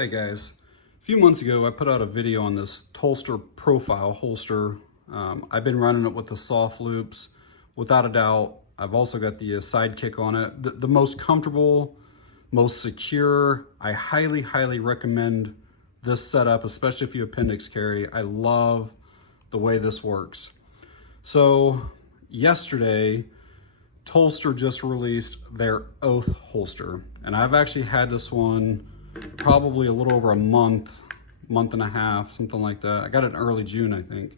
Hey guys, a few months ago I put out a video on this Tulster profile holster. I've been running it with the soft loops. Without a doubt, I've also got the sidekick on it. The most comfortable, most secure. I highly recommend this setup, especially if you appendix carry. I love the way this works. So yesterday, Tulster just released their Oath holster, and I've actually had this one probably a little over a month and a half, something like that. I got it in early June, I think.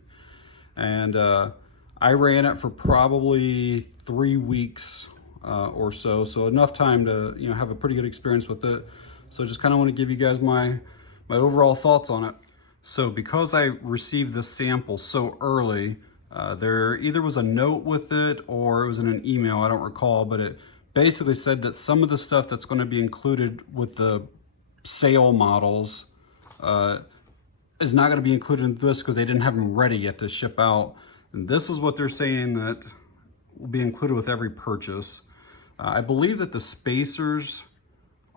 And I ran it for probably 3 weeks or so. So enough time to, have a pretty good experience with it. So just kind of want to give you guys my overall thoughts on it. So because I received this sample so early, there either was a note with it or it was in an email, I don't recall, but it basically said that some of the stuff that's going to be included with the sale models is not going to be included in this because they didn't have them ready yet to ship out. And this is what they're saying that will be included with every purchase. I believe that the spacers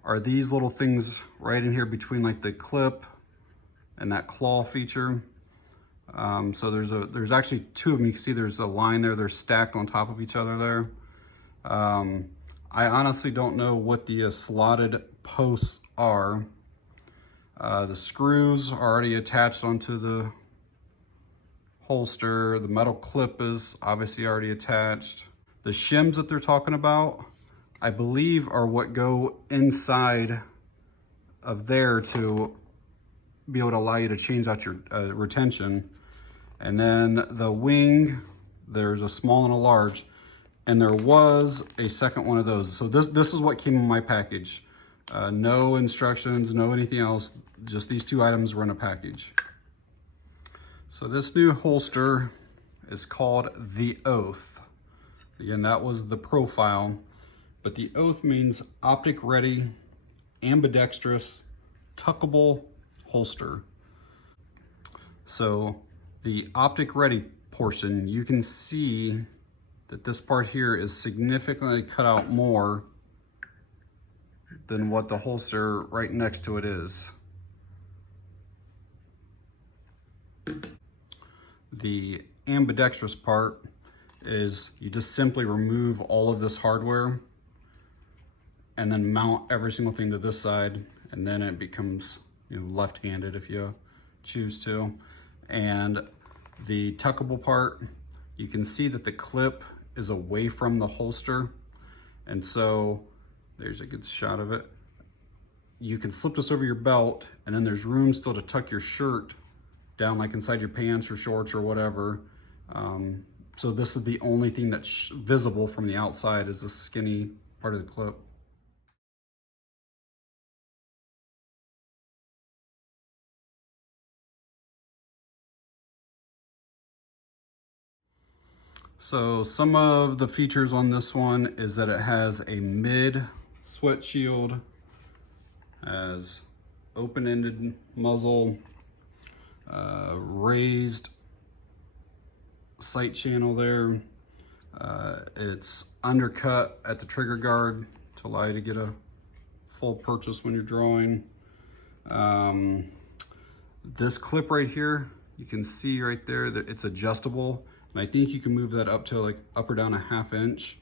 are these little things right in here between like the clip and that claw feature. So there's actually two of them. You can see there's a line there. They're stacked on top of each other there. I honestly don't know what the slotted posts are. The screws are already attached onto the holster. The metal clip is obviously already attached. The shims that they're talking about, I believe, are what go inside of there to be able to allow you to change out your retention. And then the wing, there's a small and a large, and there was a second one of those. So this is what came in my package. No instructions, no anything else, just these two items were in a package. So this new holster is called the Oath. Again, that was the profile, but the Oath means optic ready, ambidextrous, tuckable holster. So the optic ready portion, you can see that this part here is significantly cut out more than what the holster right next to it is. The ambidextrous part is you just simply remove all of this hardware and then mount every single thing to this side, and then it becomes left-handed if you choose to. And the tuckable part, you can see that the clip is away from the holster, and so there's a good shot of it. You can slip this over your belt, and then there's room still to tuck your shirt down like inside your pants or shorts or whatever. So this is the only thing that's visible from the outside, is the skinny part of the clip. So some of the features on this one is that it has a mid sweat shield, has open-ended muzzle, raised sight channel there. It's undercut at the trigger guard to allow you to get a full purchase when you're drawing. This clip right here, you can see right there that it's adjustable. And I think you can move that up to like up or down a ½ inch.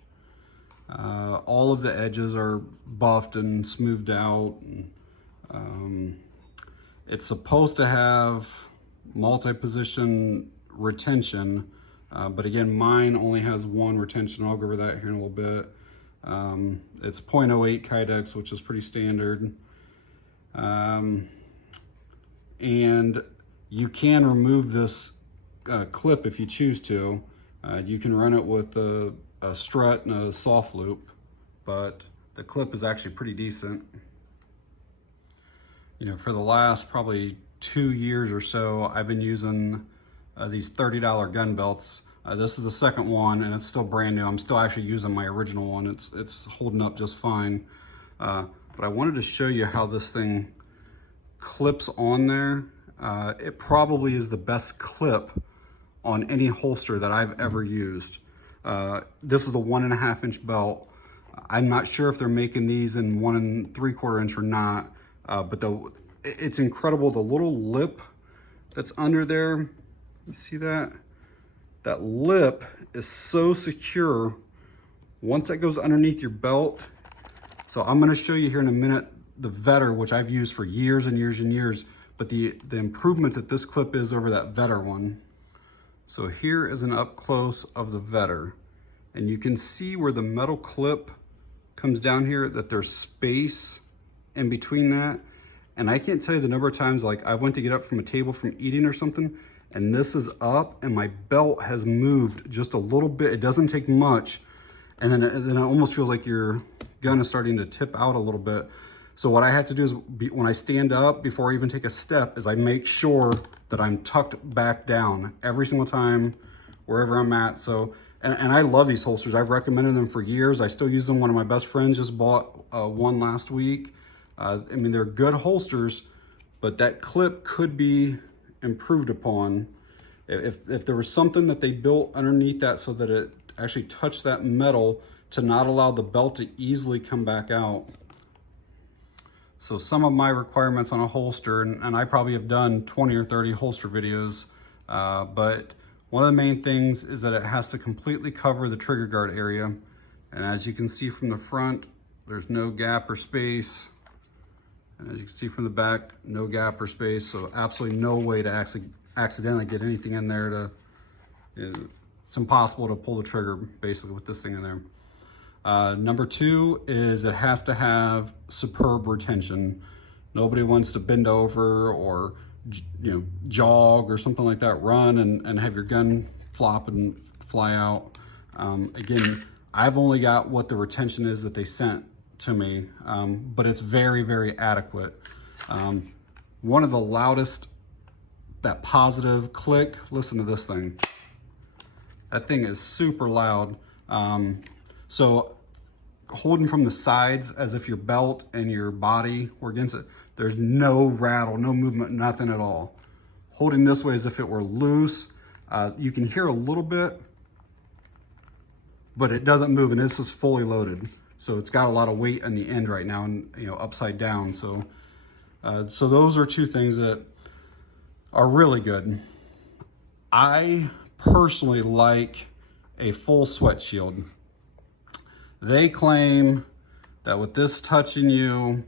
All of the edges are buffed and smoothed out. It's supposed to have multi-position retention, but again, mine only has one retention. I'll go over that here in a little bit. It's 0.08 Kydex, which is pretty standard. And you can remove this clip if you choose to. You can run it with a strut and a soft loop, but the clip is actually pretty decent. For the last probably 2 years or so, I've been using these $30 gun belts. This is the second one, and it's still brand new. I'm still actually using my original one. It's holding up just fine. But I wanted to show you how this thing clips on there. It probably is the best clip on any holster that I've ever used. This is the 1.5 inch belt. I'm not sure if they're making these in 1 3/4 inch or not, but it's incredible. The little lip that's under there, you see that? That lip is so secure once that goes underneath your belt. So I'm gonna show you here in a minute the Vetter, which I've used for years and years and years, but the improvement that this clip is over that Vetter one. So here is an up close of the Vetter. And you can see where the metal clip comes down here, that there's space in between that. And I can't tell you the number of times, like I went to get up from a table from eating or something, and this is up and my belt has moved just a little bit. It doesn't take much. And then it almost feels like your gun is starting to tip out a little bit. So what I have to do is, when I stand up, before I even take a step, is I make sure that I'm tucked back down every single time, wherever I'm at. So, and I love these holsters. I've recommended them for years. I still use them. One of my best friends just bought one last week. I mean, they're good holsters, but that clip could be improved upon. If there was something that they built underneath that so that it actually touched that metal to not allow the belt to easily come back out. So some of my requirements on a holster, and I probably have done 20 or 30 holster videos, but one of the main things is that it has to completely cover the trigger guard area. And as you can see from the front, there's no gap or space. And as you can see from the back, no gap or space. So absolutely no way to accidentally get anything in there to, it's impossible to pull the trigger basically with this thing in there. Number two is it has to have superb retention. Nobody wants to bend over or, jog or something like that, run and have your gun flop and fly out. Again, I've only got what the retention is that they sent to me, but it's very, very adequate. One of the loudest, that positive click, listen to this thing. That thing is super loud. So holding from the sides as if your belt and your body were against it, there's no rattle, no movement, nothing at all. Holding this way as if it were loose, you can hear a little bit, but it doesn't move, and this is fully loaded. So it's got a lot of weight on the end right now, and upside down. So, so those are two things that are really good. I personally like a full sweat shield. They claim that with this touching you,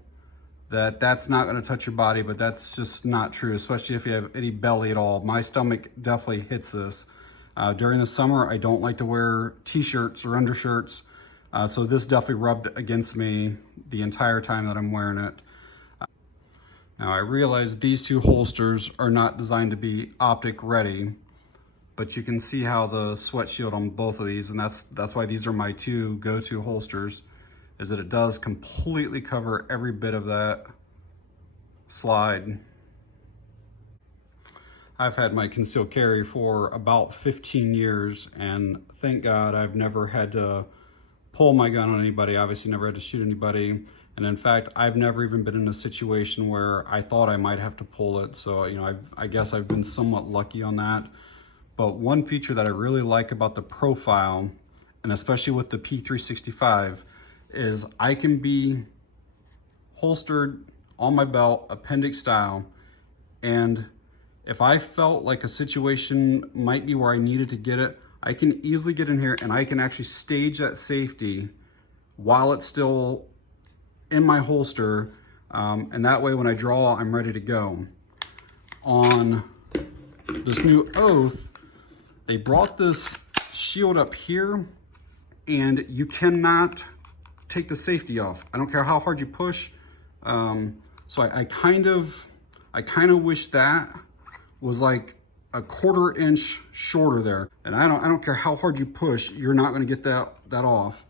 that's not going to touch your body, but that's just not true, especially if you have any belly at all. My stomach definitely hits this. During the summer, I don't like to wear t-shirts or undershirts, so this definitely rubbed against me the entire time that I'm wearing it. Now I realize these two holsters are not designed to be optic ready, but you can see how the sweat shield on both of these, and that's why these are my two go-to holsters, is that it does completely cover every bit of that slide. I've had my concealed carry for about 15 years, and thank God I've never had to pull my gun on anybody, obviously never had to shoot anybody. And in fact, I've never even been in a situation where I thought I might have to pull it. So, I guess I've been somewhat lucky on that. But one feature that I really like about the profile, and especially with the P365, is I can be holstered on my belt, appendix style, and if I felt like a situation might be where I needed to get it, I can easily get in here and I can actually stage that safety while it's still in my holster, and that way when I draw, I'm ready to go. On this new Oath, they brought this shield up here, and you cannot take the safety off. I don't care how hard you push. So I kind of wish that was like a 1/4 inch shorter there. And I don't care how hard you push, you're not gonna get that off.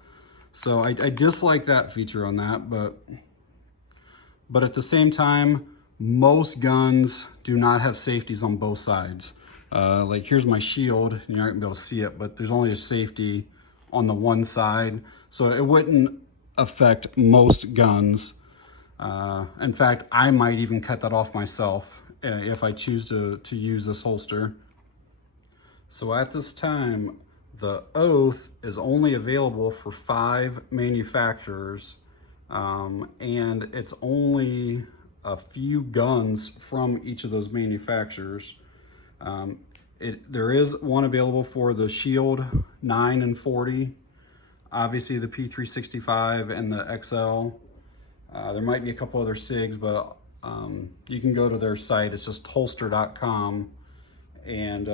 So I dislike that feature on that, but at the same time, most guns do not have safeties on both sides. Like here's my shield, you're not gonna be able to see it, but there's only a safety on the one side. So it wouldn't affect most guns. In fact, I might even cut that off myself if I choose to use this holster. So at this time, the Oath is only available for 5 manufacturers, and it's only a few guns from each of those manufacturers. There is one available for the Shield 9 and 40, obviously the P365 and the XL. There might be a couple other SIGs, but you can go to their site. It's just Tulster.com and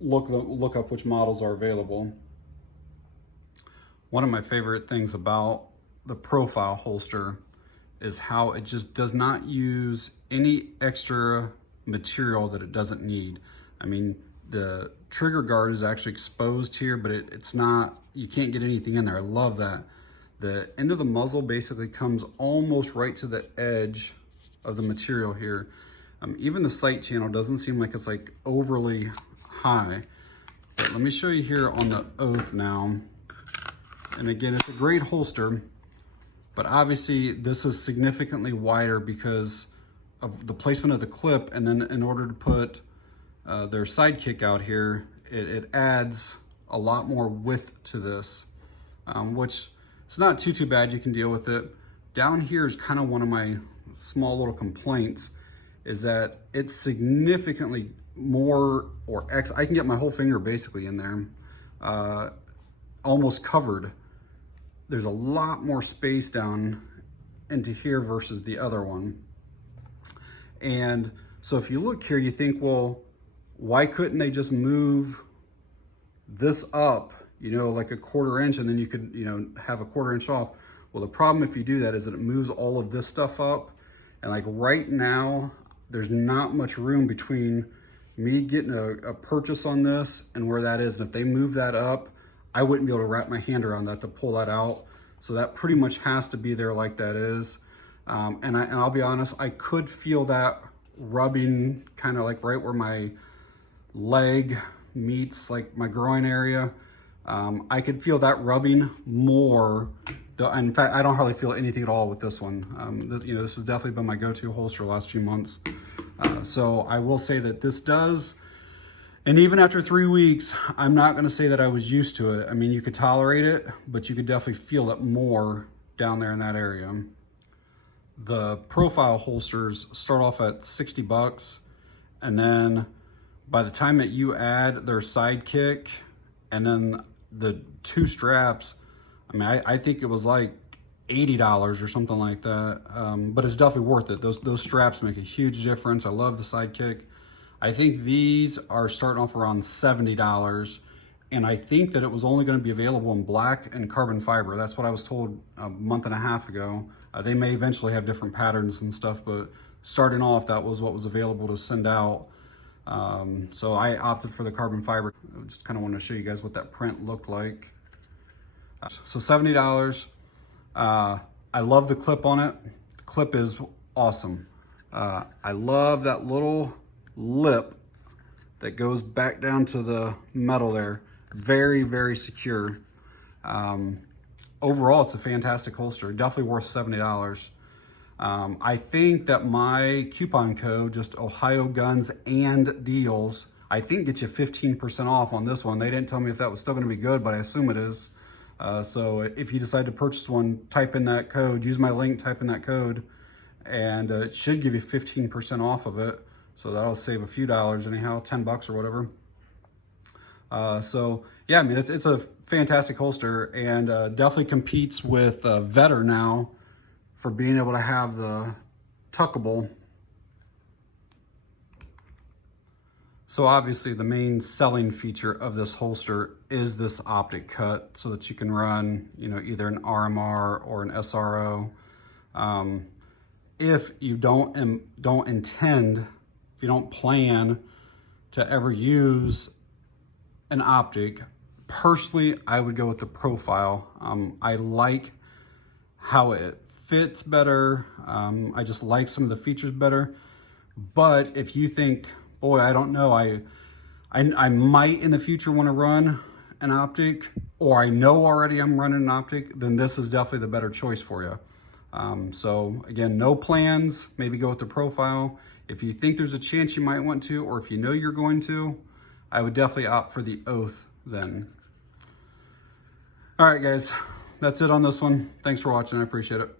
look up which models are available. One of my favorite things about the profile holster is how it just does not use any extra material that it doesn't need. I mean, the trigger guard is actually exposed here, but it's not, you can't get anything in there. I love that. The end of the muzzle basically comes almost right to the edge of the material here. Even the sight channel doesn't seem like it's like overly high. But let me show you here on the Oath now. And again, it's a great holster, but obviously this is significantly wider because of the placement of the clip. And then in order to put their sidekick out here, it adds a lot more width to this, which is not too bad. You can deal with it. Down here is kind of one of my small little complaints, is that it's significantly more, or I can get my whole finger basically in there, almost covered. There's a lot more space down into here versus the other one. And so if you look here, you think, well, why couldn't they just move this up, you know, like a 1/4 inch, and then you could, you know, have a 1/4 inch off? Well, the problem if you do that is that it moves all of this stuff up. And like right now, there's not much room between me getting a purchase on this and where that is. And if they move that up, I wouldn't be able to wrap my hand around that to pull that out. So that pretty much has to be there like that is. And I'll be honest, I could feel that rubbing kind of like right where my leg meets like my groin area. I could feel that rubbing more. In fact, I don't hardly feel anything at all with this one. You know, this has definitely been my go-to holster the last few months. So I will say that this does, and even after 3 weeks, I'm not gonna say that I was used to it. I mean, you could tolerate it, but you could definitely feel it more down there in that area. The profile holsters start off at 60 bucks. And then by the time that you add their sidekick and then the 2 straps, I mean, I think it was like $80 or something like that. But it's definitely worth it. Those straps make a huge difference. I love the sidekick. I think these are starting off around $70. And I think that it was only going to be available in black and carbon fiber. That's what I was told a month and a half ago. They may eventually have different patterns and stuff, but starting off, that was what was available to send out. So I opted for the carbon fiber. I just kind of want to show you guys what that print looked like. So $70. I love the clip on it. The clip is awesome. I love that little lip that goes back down to the metal there. Very, very secure. Overall, it's a fantastic holster. Definitely worth $70. I think that my coupon code, just Ohio Guns and Deals, I think gets you 15% off on this one. They didn't tell me if that was still going to be good, but I assume it is. So if you decide to purchase one, type in that code, use my link, type in that code, and it should give you 15% off of it. So that'll save a few dollars anyhow, 10 bucks or whatever. So yeah, I mean, it's a fantastic holster, and definitely competes with Vetter now for being able to have the tuckable. So obviously the main selling feature of this holster is this optic cut, so that you can run, you know, either an RMR or an SRO. If you don't intend, if you don't plan to ever use an optic, personally, I would go with the profile. I like how it fits better. I just like some of the features better. But if you think, boy, I don't know, I might in the future want to run an optic, or I know already I'm running an optic, then this is definitely the better choice for you. So again, no plans, maybe go with the profile. If you think there's a chance you might want to, or if you know you're going to, I would definitely opt for the Oath then. All right, guys, that's it on this one. Thanks for watching. I appreciate it.